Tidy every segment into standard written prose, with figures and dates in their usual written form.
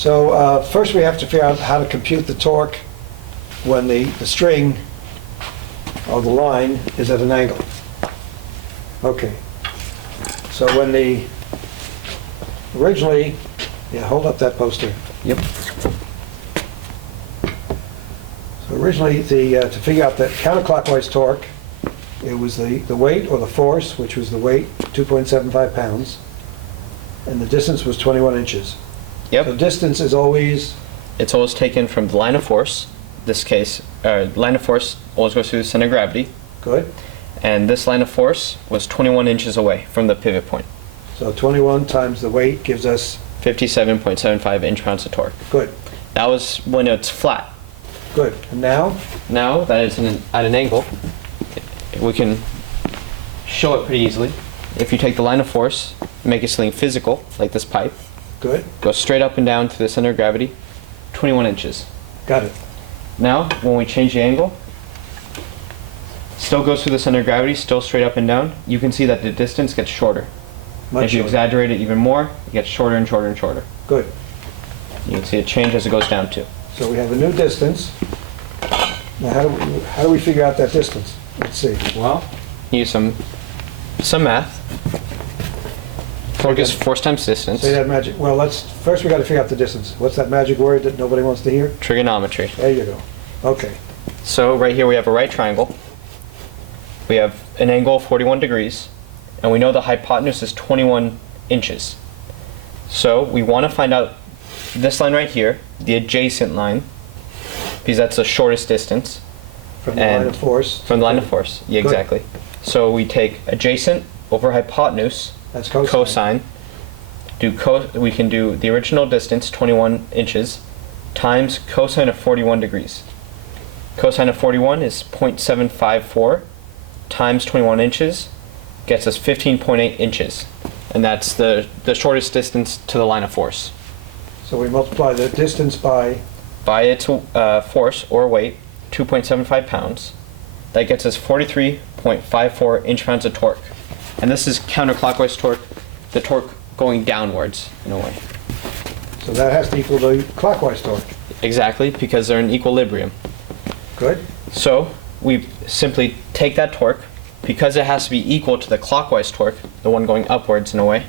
So first we have to figure out how to compute the torque when the string or the line is at an angle. Okay. So when originally, yeah, hold up that poster. Yep. So originally, to figure out the counterclockwise torque, it was the weight or the force, which was the weight, 2.75 pounds, and the distance was 21 inches. Yep. So distance is always... It's always taken from the line of force. This case, line of force always goes through the center of gravity. Good. And this line of force was 21 inches away from the pivot point. So 21 times the weight gives us... 57.75 inch-pounds of torque. Good. That was when it's flat. Good. And now? Now that it's at an angle, we can show it pretty easily. If you take the line of force, make it something physical, like this pipe. Good. Go straight up and down to the center of gravity, 21 inches. Got it. Now, when we change the angle, still goes through the center of gravity, still straight up and down, you can see that the distance gets shorter. Much If you shorter. exaggerate it even more, it gets shorter and shorter and shorter. Good. You can see it change as it goes down too. So we have a new distance. Now how do we figure out that distance? Let's see. Well, use some math. Torque is force times distance. Say that magic. Well, first we got to figure out the distance. What's that magic word that nobody wants to hear? Trigonometry. There you go. Okay. So right here we have a right triangle. We have an angle of 41 degrees, and we know the hypotenuse is 21 inches. So we want to find out this line right here, the adjacent line, because that's the shortest distance. From the line of force. From the line of force, yeah, Good. exactly. So we take adjacent over hypotenuse, That's cosine. we can do the original distance, 21 inches, times cosine of 41 degrees. Cosine of 41 is 0.754 times 21 inches, gets us 15.8 inches. And that's the shortest distance to the line of force. So we multiply the distance by... By its force or weight, 2.75 pounds, that gets us 43.54 inch-pounds of torque. And this is counterclockwise torque, the torque going downwards in a way. So that has to equal the clockwise torque. Exactly, because they're in equilibrium. Good. So we simply take that torque, because it has to be equal to the clockwise torque, the one going upwards in a way,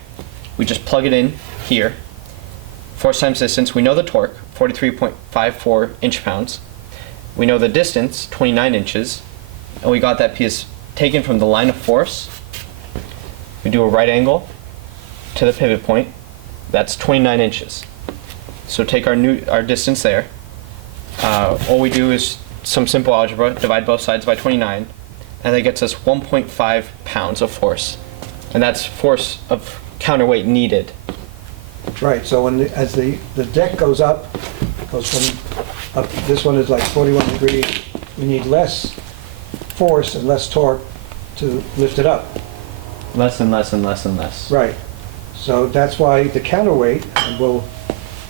we just plug it in here. Force times distance, we know the torque, 43.54 inch-pounds. We know the distance, 29 inches, and we got that piece taken from the line of force. We do a right angle to the pivot point, that's 29 inches. So take our distance there. All we do is some simple algebra, divide both sides by 29, and that gets us 1.5 pounds of force. And that's force of counterweight needed. Right, so as the deck goes up, goes from up, this one is like 41 degrees, we need less force and less torque to lift it up. Less and less and less and less. Right. So that's why the counterweight, and we'll